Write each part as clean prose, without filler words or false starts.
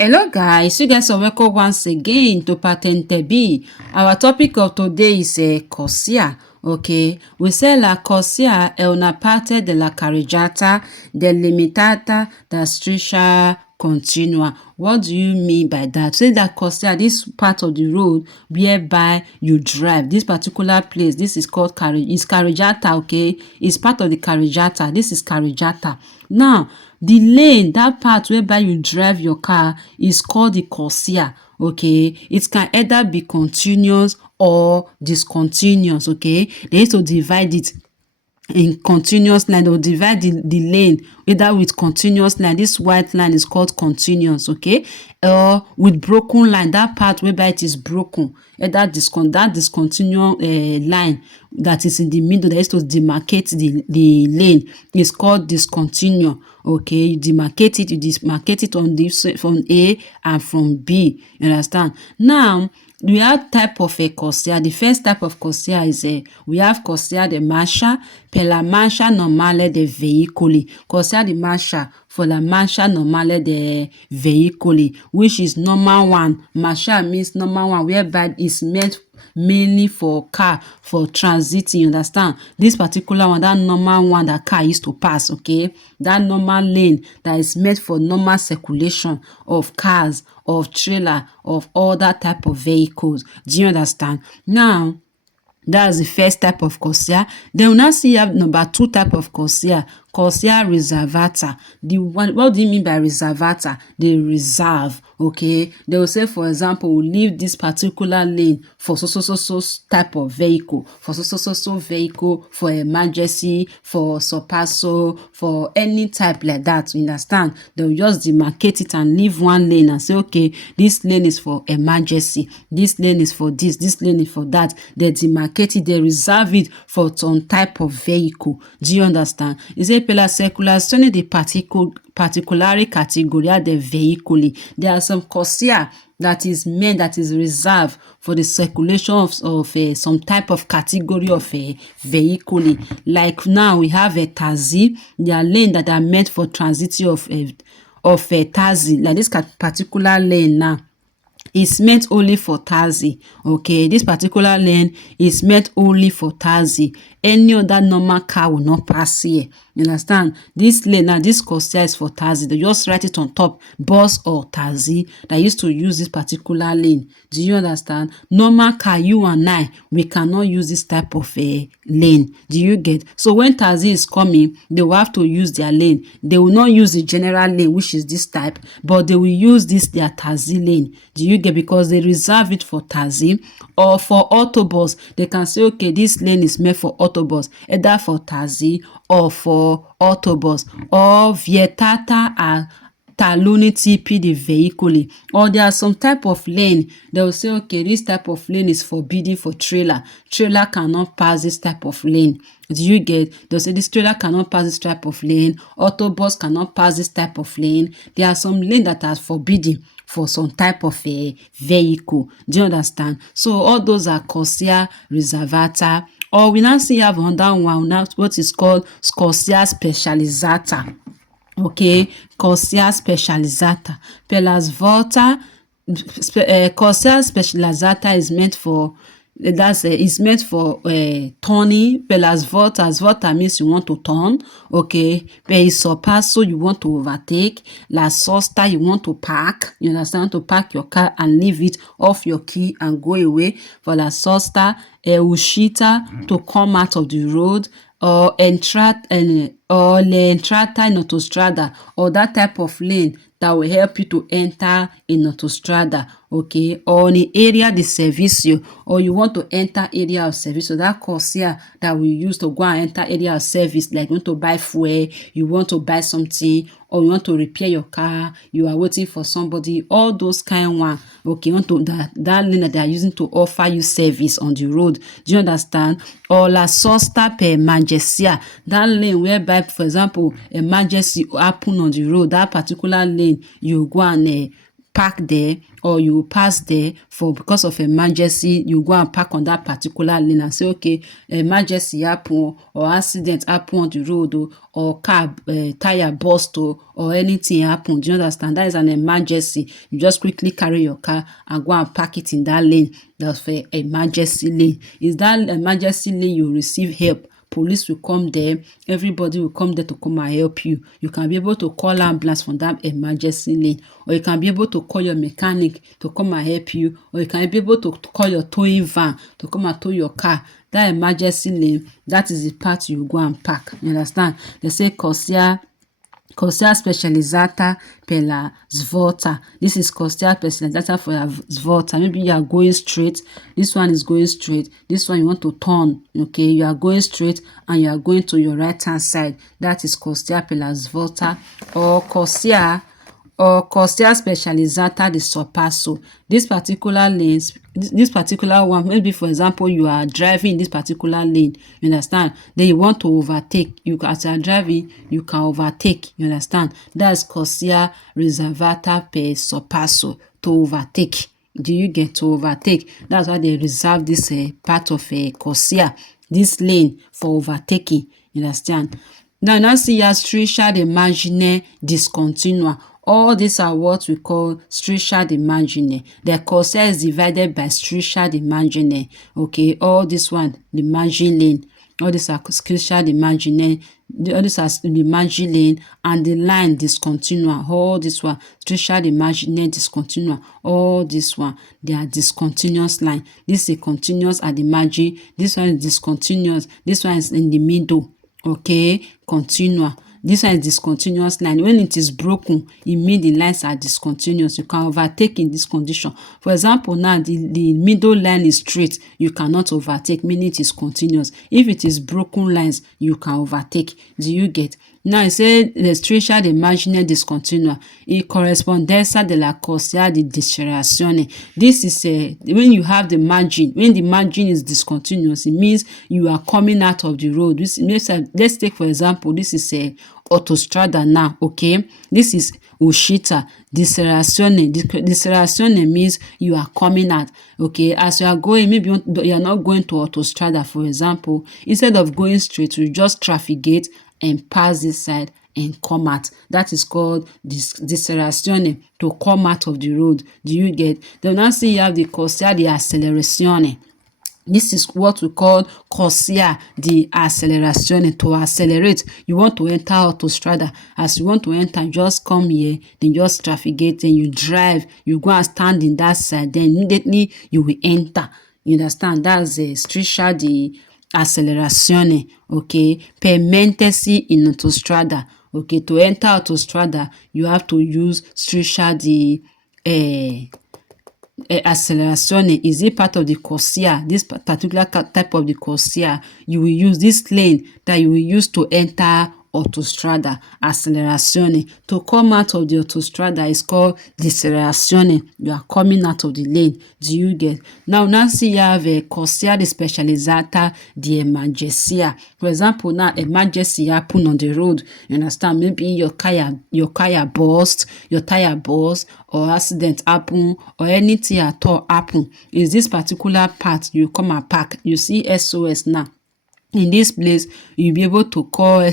Hello guys, you guys are welcome once again to Patente B. Our topic of today is corsia. Okay, we say la corsia è una parte della carreggiata delimitata da striscia continua. What do you mean by that? Say that corsia, this part of the road whereby you drive, this particular place, this is called carreggiata, okay? It's part of the carreggiata. This is carreggiata. Now, the lane, that part whereby you drive your car is called the corsia, okay? It can either be continuous or discontinuous, okay? They used to divide it in continuous line. They will divide the lane either with continuous line. This white line is called continuous, okay? Or with broken line, that part whereby it is broken, either that discontinuous line that is in the middle that is to demarcate the lane is called discontinuous. Okay, you demarcate it on this from A and from B. You understand? Now we have type of a corsia. The first type of corsia is we have corsia de marcia per la marcia normale dei veicoli. Corsia di marcia for la marcia normale dei veicoli, which is normal one. Marcia means normal one, whereby it's meant mainly for car, for transiting, you understand? This particular one, that normal one that car used to pass, okay? That normal lane that is meant for normal circulation of cars, of trailer, of all that type of vehicles. Do you understand? Now, that's the first type of corsia. Then we now see have number 2 type of corsia. Corsia riservata. The one, what do you mean by riservata? They reserve, okay? They will say, for example, we leave this particular lane for so type of vehicle, for so vehicle, for emergency, for surpasso, for any type like that. You understand? They will just demarcate it and leave one lane and say, okay, this lane is for emergency, this lane is for this lane is for that. They demarcate it, they reserve it for some type of vehicle. Do you understand? You say per la circolazione di particolari categoria de veicoli. There are some corsia that is meant, that is reserved for the circulation of some type of category of vehicle. Like now we have a taxi. There are lanes that are meant for transit of a taxi. Like this particular lane now is meant only for taxi, okay? This particular lane is meant only for taxi. Any other normal car will not pass here. You understand? This lane now, this corsia is for taxi. They just write it on top, bus or taxi that used to use this particular lane. Do you understand? Normal car, you and I, we cannot use this type of lane. Do you get? So when taxi is coming, they will have to use their lane. They will not use the general lane, which is this type, but they will use their taxi lane. Do you get? Because they reserve it for taxi or for autobus. They can say, okay, this lane is meant for autobus, either for taxi or for autobus, or vietata a taluni tipi di veicoli. Or there are some type of lane, they will say, okay, this type of lane is forbidden for trailer. Trailer cannot pass this type of lane. Do you get? They'll say this trailer cannot pass this type of lane. Autobus cannot pass this type of lane. There are some lane that are forbidden for some type of a vehicle. Do you understand? So all those are corsia riservata. Or we now see have another one now, what is called corsia specializzata. Okay, corsia specializzata. Per la svolta, corsia specializzata is meant for is meant for turning. Per la svolta, svolta means you want to turn, okay? Per il sorpasso, you want to overtake. La sosta, you want to park. You understand? To park your car and leave it off your key and go away. For la sosta, uscita, to come out of the road. Or entrata in autostrada, or that type of lane that will help you to enter in autostrada, okay? Or in area de servicio, or you want to enter area of service. So that corsia that we use to go and enter area of service, like you want to buy fuel, you want to buy something, or you want to repair your car, you are waiting for somebody, all those kind one, okay? You want to that lane that they are using to offer you service on the road. Do you understand? Or la sosta per emergencia, that lane whereby, for example, emergency happen on the road, that particular lane you go and park there or you pass there for because of emergency, you go and park on that particular lane and say, okay, emergency happen or accident happen on the road or car tire burst or anything happen. Do you understand? That is an emergency. You just quickly carry your car and go and park it in that lane. That's for emergency lane. Is that emergency lane you receive help? Police will come there, everybody will come there to come and help you. You can be able to call ambulance from that emergency lane, or you can be able to call your mechanic to come and help you, or you can be able to call your towing van to come and tow your car. That emergency lane, that is the part you go and park. You understand? They say corsia specializzata per la svolta. This is corsia specializzata for la svolta. Maybe you are going straight. This one is going straight. This one you want to turn. Okay, you are going straight and you are going to your right hand side. That is corsia per la svolta or corsia specializzata di sorpasso. This particular lanes, this particular one, maybe for example, you are driving in this particular lane, you understand? Then you want to overtake. As you are driving, you can overtake, you understand? That's corsia riservata per sorpasso, to overtake. Do you get to overtake? That's why they reserve this part of corsia, this lane for overtaking, you understand? Now see here striscia di margine discontinua. All these are what we call striscia di margine. The corsia is divided by striscia di margine. Okay, all this one, the margin lane. All these are striscia di margine. All these are the margin lane and the line discontinua. All this one, striscia di margine discontinua. All this one, they are discontinuous line. This is continuous at the margin. This one is discontinuous. This one is in the middle. Okay, continua. This one is discontinuous line. When it is broken, it means the lines are discontinuous. You can overtake in this condition. For example, now the middle line is straight. You cannot overtake, meaning it is continuous. If it is broken lines, you can overtake. Do you get? Now I say the striscia di margine discontinua. E corrispondenza della corsia di decelerazione. This is when you have the margin. When the margin is discontinuous, it means you are coming out of the road. Let's take for example, this is a autostrada now. Okay, this is uscita. Decelerazione. Decelerazione means you are coming out. Okay, as you are going, maybe you are not going to autostrada, for example. Instead of going straight, you just traffic gate and pass this side and come out. That is called decelerazione, to come out of the road. Do you get? Then now see you have the corsia di accelerazione. This is what we call corsia di accelerazione, to accelerate. You want to enter autostrada. As you want to enter, just come here, then just traffic gate, then you drive. You go and stand in that side, then immediately you will enter. You understand? That's a striscia di accelerazione. Okay, per mettersi in autostrada. Okay, to enter autostrada, you have to use striscia di accelerazione. Is it part of the corsia? This particular type of the corsia, you will use this lane that you will use to enter autostrada. Accelerazione. To come out of the autostrada is called decelerazione. You are coming out of the lane. Do you get? Now see you have a corsia di specializzata di emergency. For example, now emergency happen on the road. You understand? Maybe your tire burst, or accident happen, or anything at all happen. Is this particular part you come and park? You see SOS now. In this place, you'll be able to call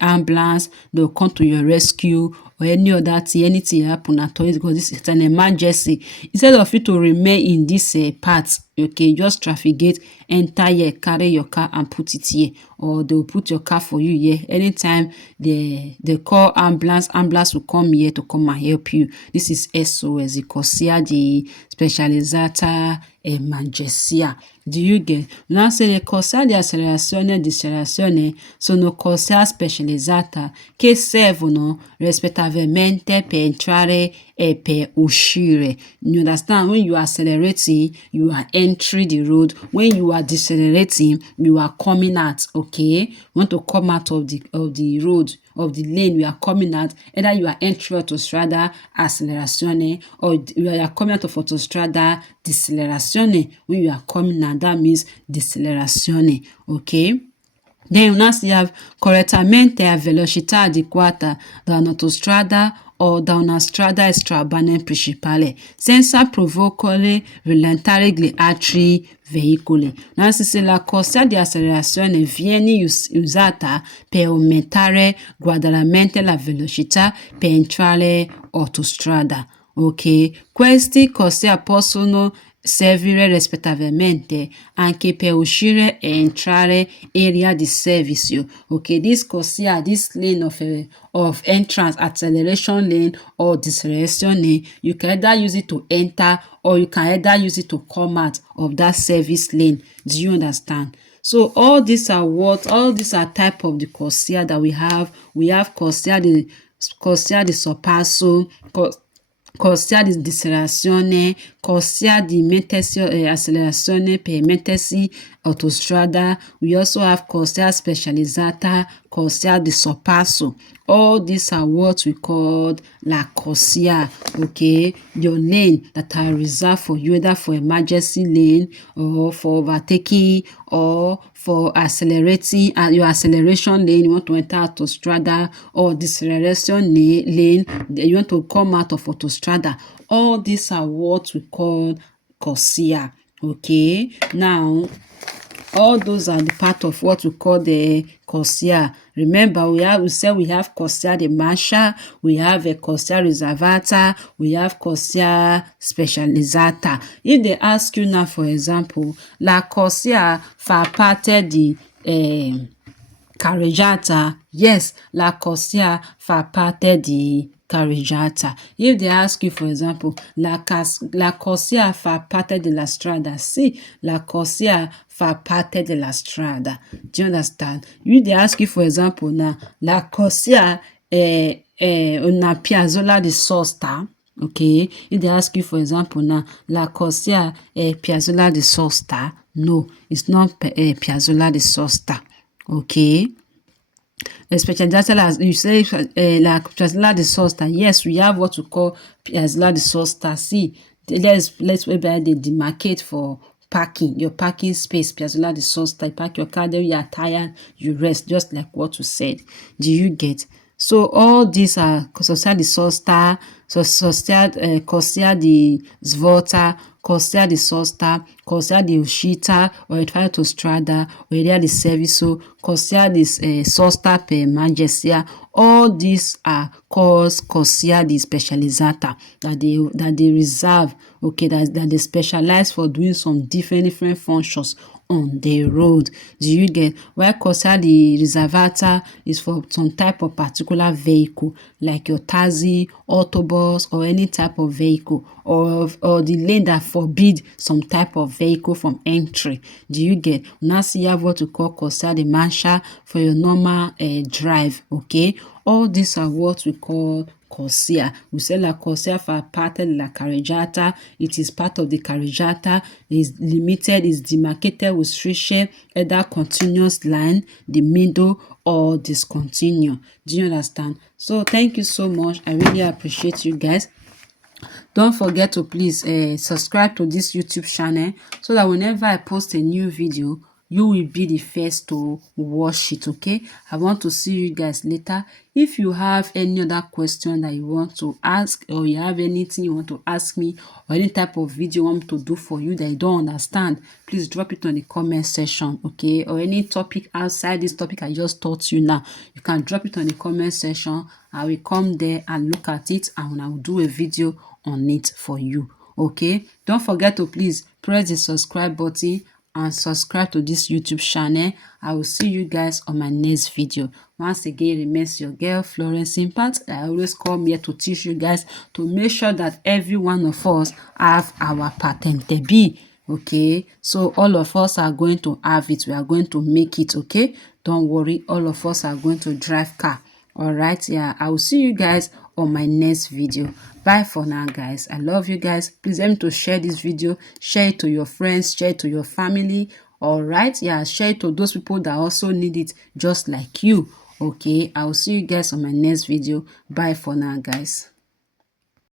ambulance. They'll come to your rescue, or any other thing, anything happen at all, because this is an emergency. Instead of you to remain in this part, okay, just traffic gate, enter here, carry your car and put it here, or they'll put your car for you here. Anytime they call ambulance will come here to come and help you. This is SOS, the corsia di specializzata emergency. Do you get? Now say le corsia di accelerazione e decelerazione sono corsia specializzata che servono rispettabilmente per entrare e per uscire. You understand? When you are accelerating, you are entering the road. When you are decelerating, you are coming out. Okay, you want to come out of the road, of the lane. You are coming out. Either you are entering autostrada accelerazione, or you are coming out of autostrada decelerazione. When you are coming out, that means decelerazione. Okay. Then you now have correttamente a velocità adeguata da un'autostrada o da una strada extraurbanem principale, senza provocare rallentare gli altri veicoli. Nel senso, la corsia di accelerazione viene usata per aumentare gradualmente la velocità per entrare autostrada. Ok, questi corsia possono servire rispettabilmente anche per uscire e entrare area di servizio. Okay, this corsia, this lane of entrance, acceleration lane or deceleration lane, you can either use it to enter or you can either use it to come out of that service lane. Do you understand? So all these are type of the corsia that we have. We have corsia di sorpasso, corsia di decelerazione, corsia di mettersi accelerazione per mettersi autostrada. We also have corsia specializzata, corsia di sorpasso. All these are what we call la corsia. Okay, your lane that are reserved for you, either for emergency lane or for overtaking or for accelerating your acceleration lane. You want to enter autostrada, or deceleration lane, you want to come out of autostrada. All these are what we call corsia. Okay, now all those are the part of what we call the corsia. Remember, we said we have corsia di marcia, we have a corsia riservata, we have corsia specializzata. If they ask you now, for example, la corsia fa parte di carreggiata, yes, la corsia fa parte di carreggiata. If they ask you, for example, la corsia fa parte della strada, sì, la corsia fa parte della strada. Do you understand? If they ask you, for example, la corsia è una piazzola di sosta, okay? If they ask you, for example, la corsia è piazzola di sosta, no, it's not piazzola di sosta. Okay, specialization, as you say, la piazzola di sosta. Yes, we have what we call piazzola di sosta. See, let's whereby they demarcate for parking, your parking space, piazzola di sosta. You park your car there, you are tired, you rest, just like what you said. Do you get? So all these are corsia di sosta, corsia di svolta, corsia di sosta, corsia di uscita o entrare autostrada, o area di servizio, corsia di sosta per emergency. All these are called corsia di specializzata, that they reserve, okay, that they specialize for doing some different functions on the road. Do you get? While corsia di riservata is for some type of particular vehicle, like your taxi, autobus, or any type of vehicle, or the lane that forbid some type of vehicle from entry. Do you get? Now see, you have what we call corsia di marcia for your normal drive. Okay, all these are what we call corsia. We say la corsia fa parte della carreggiata. It is part of the carreggiata. Is limited, is demarcated with strisce, either continuous line, the middle, or discontinue. Do you understand? So thank you so much. I really appreciate you guys. Don't forget to please subscribe to this YouTube channel so that whenever I post a new video, you will be the first to watch it. Okay, I want to see you guys later. If you have any other question that you want to ask, or you have anything you want to ask me, or any type of video you want me to do for you that you don't understand, please drop it on the comment section. Okay, or any topic outside this topic I just taught you now, you can drop it on the comment section. I will come there and look at it, and I will do a video on it for you. Okay, don't forget to please press the subscribe button and subscribe to this YouTube channel. I will see you guys on my next video. Once again, remains your girl Florence Impact. I always come here to teach you guys, to make sure that every one of us have our patente B. Okay, so all of us are going to have it. We are going to make it. Okay, don't worry, all of us are going to drive car. All right, yeah, I will see you guys on my next video. Bye for now, guys. I love you guys. Please help me to share this video, share it to your friends, share it to your family. All right, yeah, share it to those people that also need it just like you. Okay, I will see you guys on my next video. Bye for now, guys.